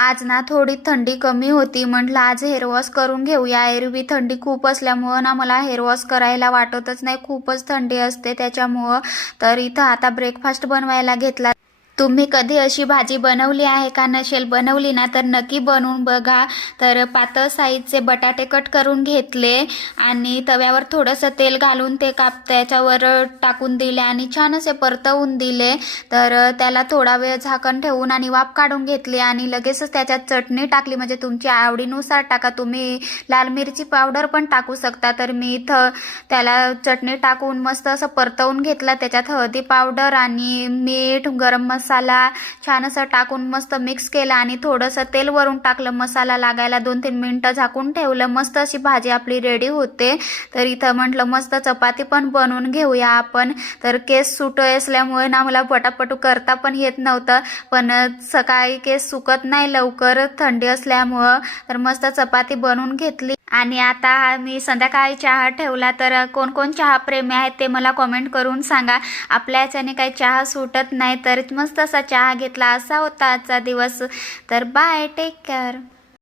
आज ना थोडी थंडी कमी होती, म्हटलं आज हेअर वॉश करून घेऊया. एरवी थंडी खूप असल्यामुळं ना मला हेअर वॉश करायला वाटतच नाही, खूपच थंडी असते त्याच्यामुळं. तर इथं आता ब्रेकफास्ट बनवायला घेतला. तुम्ही कधी अशी भाजी बनवली आहे का? नसेल बनवली ना तर नक्की बनवून बघा. तर पातळ साईजचे बटाटे कट करून घेतले आणि तव्यावर थोडंसं तेल घालून ते त्याच्यावर टाकून दिले आणि छान असे परतवून दिले. तर त्याला थोडा वेळ झाकण ठेवून आणि वाफ काढून घेतली आणि लगेचच त्याच्यात चटणी टाकली. म्हणजे तुमच्या आवडीनुसार टाका, तुम्ही लाल मिरची पावडर पण टाकू शकता. तर मी इथं त्याला चटणी टाकून मस्त असं परतवून घेतला. त्याच्यात हळदी पावडर आणि मीठ, गरम मसाला छान असं टाकून मस्त मिक्स केला आणि थोडंसं तेल वरून टाकलं मसाला लागायला. 2-3 मिनिटं झाकून ठेवलं. मस्त अशी भाजी आपली रेडी होते. तर इथं म्हटलं मस्त चपाती पण बनवून घेऊया आपण. तर केस सुटे असल्यामुळे ना मला पटापट करता पण येत नव्हतं, पण सकाळी केस सुकत नाही लवकर थंडी असल्यामुळं. तर मस्त चपाती बनवून घेतली आणि आता मी संध्याकाळी चहा ठेवला. तर कोण कोण चहा प्रेमी आहेत ते मला कमेंट करून सांगा. आपल्या याच्याने काही चहा सुटत नाही, तर मस्त असा चहा घेतला. असा होता आजचा दिवस. तर बाय, टेक केअर.